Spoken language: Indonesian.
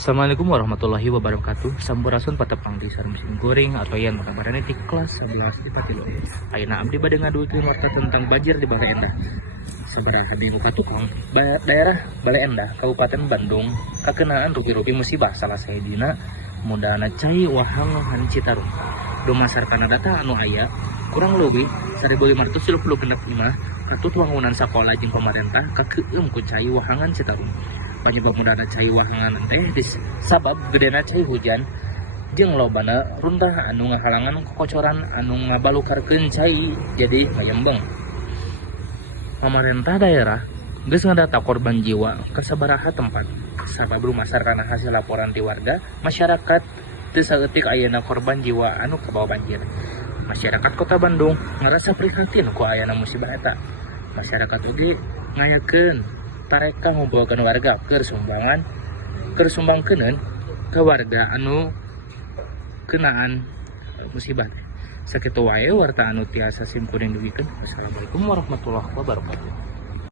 Assalamualaikum warahmatullahi wabarakatuh. Sampurasun patepang di sareng mesin goreng atau yang makabarana di kelas 11 di Patilo. Ayeuna abdi bade ngaduikeun warta tentang banjir di Bale Endah. Sabaraha di muka tukang daerah Bale Endah, Kabupaten Bandung, kakenaan rupi-rupi musibah salah sayidina mudana cai wahangan Citarum. Dumasarkan data anu aya kurang lebih 1556 imah katut wangunan sakola jeung pemerintah kakeueum ku cai wahangan Citarum. Penyebab mudana cai wahangan teh disabab gedena cai hujan jeung lobana runtah anu ngahalangan kocoran anu ngabalukarkeun cai jadi ngayembeng. Pemerintah daerah geus ngadata korban jiwa ka sabaraha tempat. Sabab lumasarkan hasil laporan ti warga, masyarakat teu saeutik ayeuna korban jiwa anu kabawa banjir. Masyarakat Kota Bandung ngerasa prihatin ku ayana musibah eta. Masyarakat oge ngayakeun tareka ngumpulkeun warga keur sumbangkeuneun ke warga anu kenaan musibah teh. Sakitu wae warta anu tiasa simkuring duwikeun. Wassalamualaikum warahmatullahi wabarakatuh.